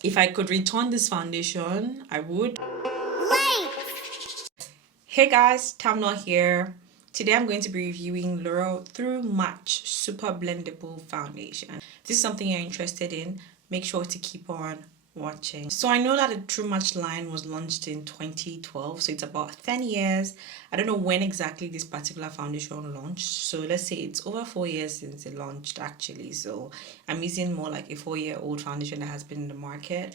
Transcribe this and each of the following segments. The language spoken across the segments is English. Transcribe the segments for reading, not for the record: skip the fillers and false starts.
If I could return this foundation, I would. Hey guys, Tamna here. Today I'm going to be reviewing L'Oreal Through Match Super Blendable Foundation. If this is something you're interested in, make sure to keep on watching. So I know that the True Match line was launched in 2012, so it's about 10 years. I don't know when exactly this particular foundation launched, so let's say it's over 4 years since it launched actually. So I'm using more like a 4-year-old foundation that has been in the market.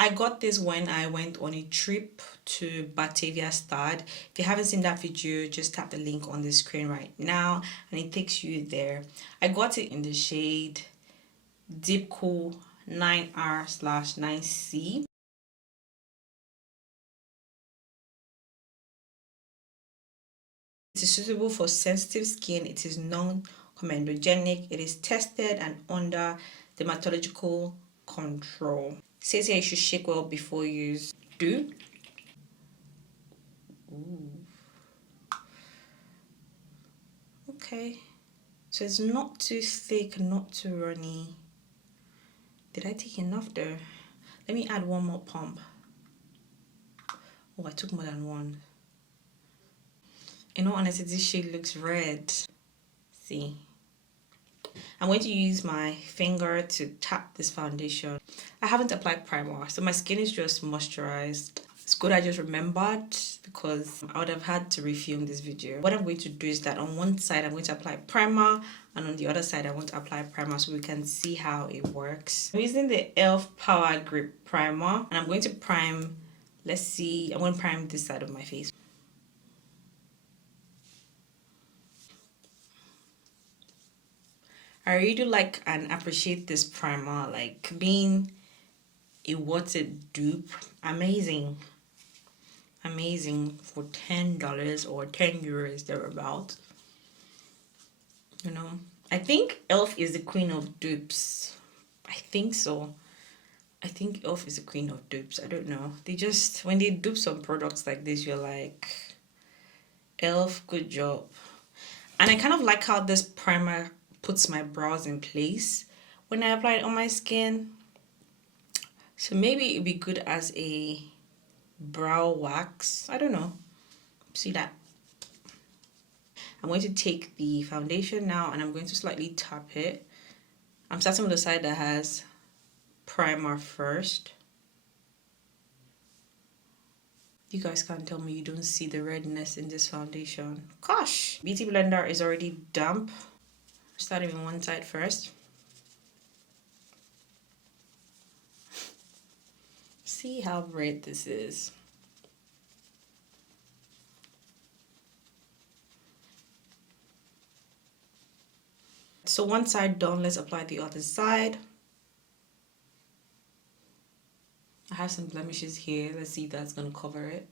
I got this when I went on a trip to Batavia Stad. If you haven't seen that video, just tap the link on the screen right now and it takes you there. I got it in the shade Deep Cool 9R/9C. It is suitable for sensitive skin. It is non-comedogenic. It is tested and under dermatological control. It says here you should shake well before use. Do. Ooh. Okay, so it's not too thick, not too runny. Did I take enough there? Let me add one more pump. Oh, I took more than one. In all honesty, this shade looks red. See, I'm going to use my finger to tap this foundation. I haven't applied primer, so my skin is just moisturized. It's good I just remembered because I would have had to refilm this video. What I'm going to do is that on one side I'm going to apply primer and on the other side I want to apply primer so we can see how it works. I'm using the e.l.f. Power Grip Primer and I'm going to prime, let's see, I'm going to prime this side of my face. I really do like and appreciate this primer, like being a watered dupe. Amazing for $10 or €10 thereabout. You know, I think e.l.f. is the queen of dupes. I think so. I think e.l.f. is the queen of dupes. I don't know, they just, when they dupe some products like this, you're like, e.l.f., good job. And I kind of like how this primer puts my brows in place when I apply it on my skin. So maybe it'd be good as a brow wax. I don't know. See that? I'm going to take the foundation now and I'm going to slightly tap it. I'm starting with the side that has primer first. You guys can't tell me you don't see the redness in this foundation. Gosh! Beauty blender is already damp. Starting with one side first. See how red this is. So one side done, let's apply the other side. I have some blemishes here. Let's see if that's going to cover it.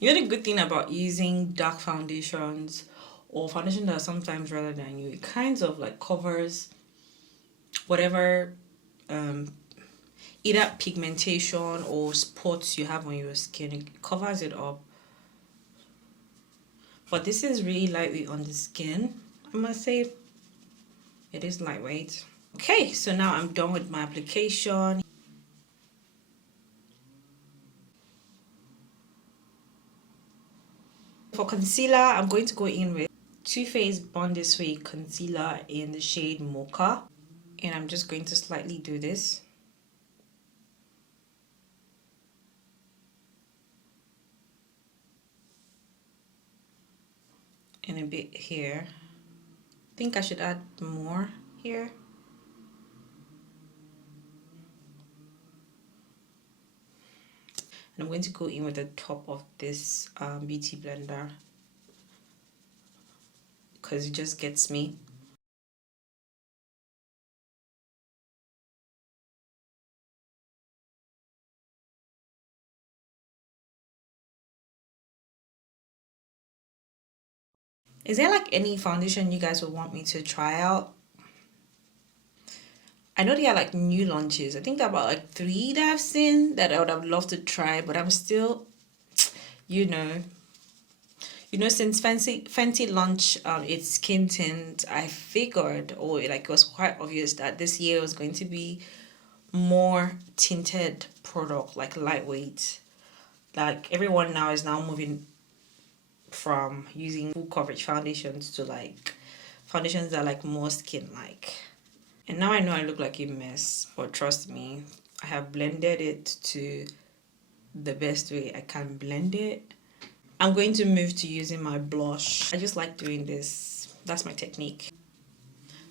You know the good thing about using dark foundations or foundation that are sometimes rather than you, it kind of like covers whatever either pigmentation or spots you have on your skin. It covers it up. But this is really lightweight on the skin. I must say it is lightweight. Okay, so now I'm done with my application. For concealer, I'm going to go in with Too Faced Born This Way concealer in the shade Mocha. And I'm just going to slightly do this. And a bit here. I think I should add more here. And I'm going to go in with the top of this beauty blender because it just gets me. Is there like any foundation you guys would want me to try out? I know there are like new launches. I think there are about like 3 that I've seen that I would have loved to try, but I'm still, you know, since Fenty launched its skin tint, I figured, or like it was quite obvious that this year was going to be more tinted product, like lightweight. Like everyone now is now moving from using full coverage foundations to like foundations that are like more skin like. And now I know I look like a mess, but trust me, I have blended it to the best way I can blend it. I'm going to move to using my blush. I just like doing this. That's my technique.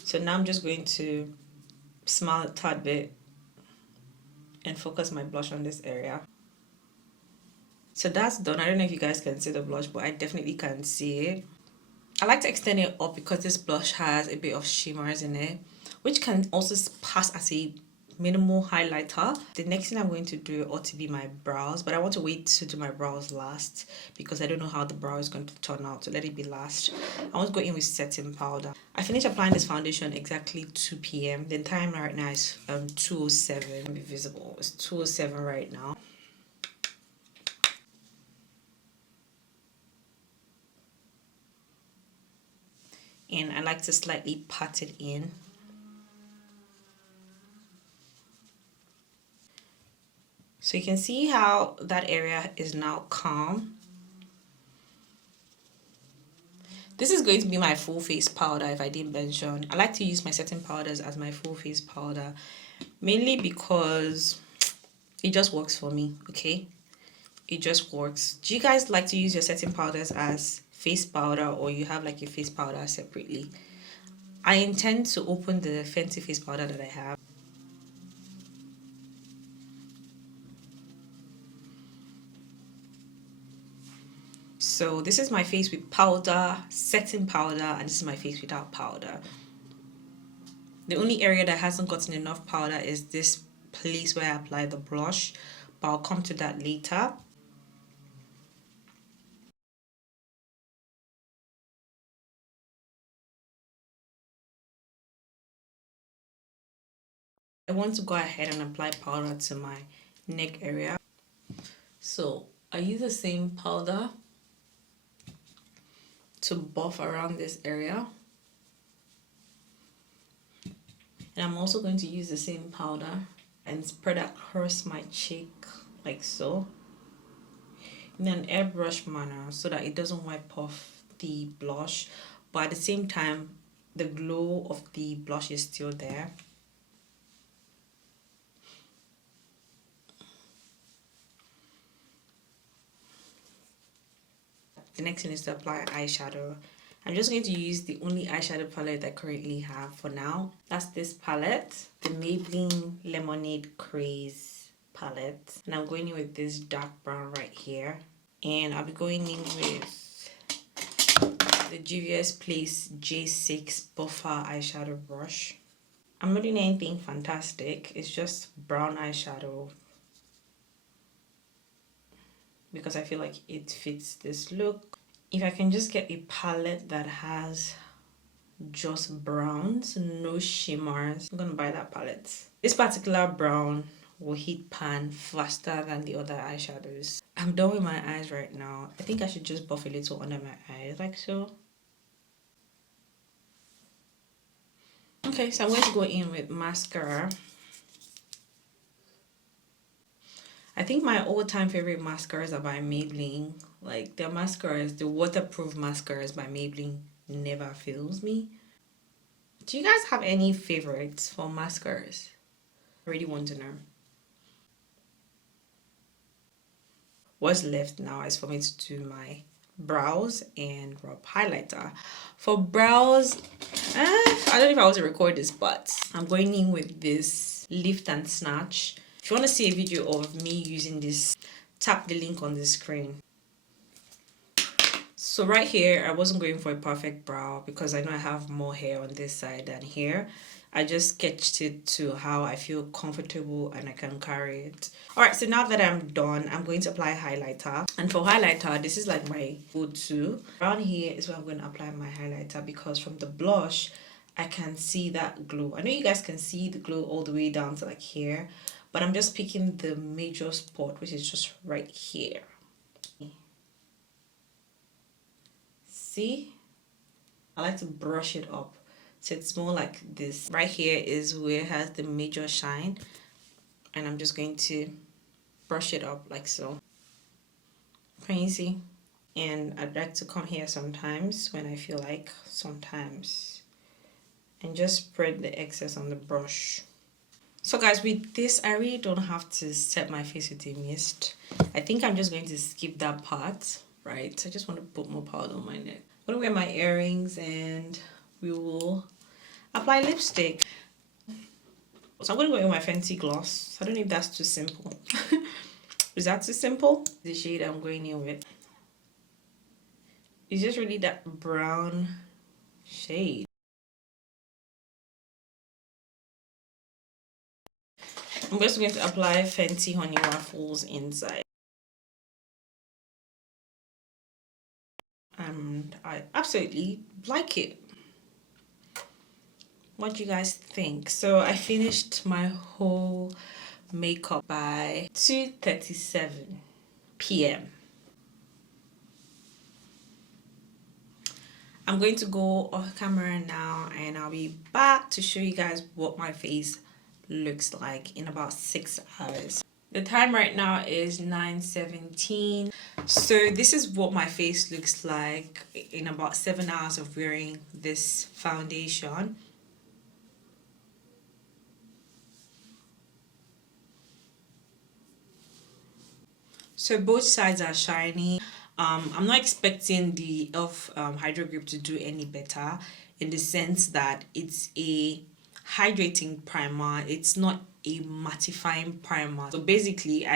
So now I'm just going to smile a tad bit and focus my blush on this area. So that's done. I don't know if you guys can see the blush, but I definitely can see it. I like to extend it up because this blush has a bit of shimmers in it, which can also pass as a minimal highlighter. The next thing I'm going to do ought to be my brows, but I want to wait to do my brows last because I don't know how the brow is going to turn out, so let it be last. I want to go in with setting powder. I finished applying this foundation exactly 2 p.m. The time right now is 2:07. Be visible. It's 2:07 right now. And I like to slightly pat it in. So you can see how that area is now calm. This is going to be my full face powder if I didn't mention. I like to use my setting powders as my full face powder, mainly because it just works for me, okay? It just works. Do you guys like to use your setting powders as face powder, or you have like your face powder separately? I intend to open the Fenty face powder that I have. So this is my face with powder, setting powder, and this is my face without powder. The only area that hasn't gotten enough powder is this place where I apply the blush, but I'll come to that later. I want to go ahead and apply powder to my neck area. So I use the same powder to buff around this area. And I'm also going to use the same powder and spread across my cheek like so, in an airbrush manner so that it doesn't wipe off the blush, but at the same time the glow of the blush is still there. The next thing is to apply eyeshadow. I'm just going to use the only eyeshadow palette I currently have for now. That's this palette, the Maybelline Lemonade Craze palette. And I'm going in with this dark brown right here. And I'll be going in with the Juvias Place J6 Buffer eyeshadow brush. I'm not doing anything fantastic. It's just brown eyeshadow because I feel like it fits this look. If I can just get a palette that has just browns, no shimmers, I'm gonna buy that palette. This particular brown will hit pan faster than the other eyeshadows. I'm done with my eyes right now. I think I should just buff a little under my eyes like so. Okay, so I'm going to go in with mascara. I think my all-time favorite mascaras are by Maybelline. Like their mascaras, the waterproof mascaras by Maybelline never fails me. Do you guys have any favorites for mascaras? I really want to know. What's left now is for me to do my brows and rub highlighter. For brows, I don't know if I want to record this, but I'm going in with this Lift and Snatch. If you want to see a video of me using this, tap the link on the screen. So right here, I wasn't going for a perfect brow because I know I have more hair on this side than here. I just sketched it to how I feel comfortable and I can carry it. Alright, so now that I'm done, I'm going to apply highlighter. And for highlighter, this is like my go-to. Around here is where I'm going to apply my highlighter because from the blush, I can see that glow. I know you guys can see the glow all the way down to like here, but I'm just picking the major spot, which is just right here. See? I like to brush it up so it's more like this. Right here is where it has the major shine, and I'm just going to brush it up like so. Can you see? And I'd like to come here sometimes when I feel like, sometimes, and just spread the excess on the brush. So guys, with this, I really don't have to set my face with a mist. I think I'm just going to skip that part, right? I just want to put more powder on my neck. I'm gonna wear my earrings and we will apply lipstick. So I'm gonna go with my fancy gloss. I don't know if that's too simple. Is that too simple? The shade I'm going in with is just really that brown shade. I'm just going to apply Fenty Honey Waffles inside. And I absolutely like it. What do you guys think? So I finished my whole makeup by 2:37 p.m. I'm going to go off camera now and I'll be back to show you guys what my face looks like in about 6 hours. The time right now is 9:17. So this is what my face looks like in about 7 hours of wearing this foundation. So both sides are shiny. I'm not expecting the e.l.f. Hydro Grip to do any better in the sense that it's a hydrating primer. It's not a mattifying primer. So basically,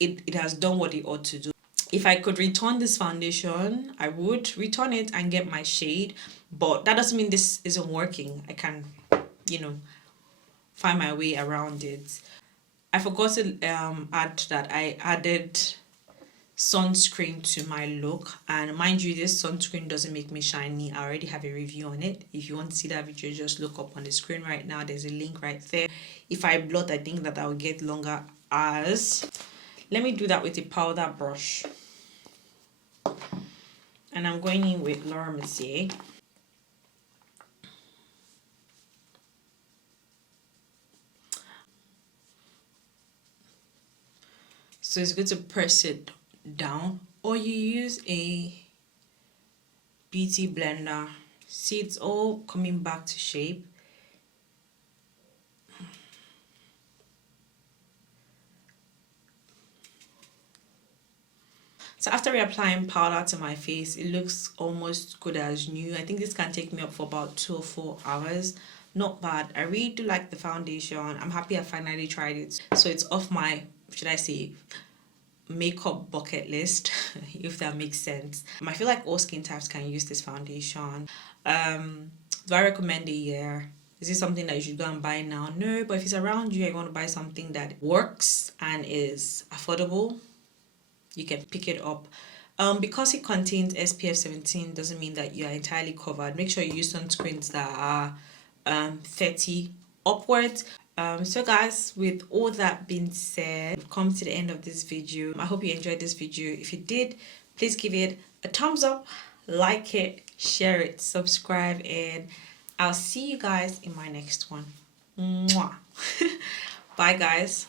it has done what it ought to do. If I could return this foundation, I would return it and get my shade. But that doesn't mean this isn't working. I can, you know, find my way around it. I forgot to add that I added sunscreen to my look, and mind you, this sunscreen doesn't make me shiny. I already have a review on it. If you want to see that video, just look up on the screen right now. There's a link right there. If I blot, I think that I'll get longer hours. Let me do that with a powder brush, and I'm going in with Loreal. So it's good to press it down, or you use a beauty blender. See, it's all coming back to shape. So after reapplying powder to my face, it looks almost good as new. I think this can take me up for about 2 or 4 hours. Not bad. I really do like the foundation. I'm happy I finally tried it. So it's off my, should I say, makeup bucket list, if that makes sense. I feel like all skin types can use this foundation. Do I recommend it? Yeah. Is this something that you should go and buy now? No, but if it's around you, you want to buy something that works and is affordable, you can pick it up. Because it contains SPF 17 doesn't mean that you are entirely covered. Make sure you use sunscreens that are 30 upwards. So guys, with all that being said, we've come to the end of this video. I hope you enjoyed this video. If you did, please give it a thumbs up, like it, share it, subscribe, and I'll see you guys in my next one. Mwah. Bye guys.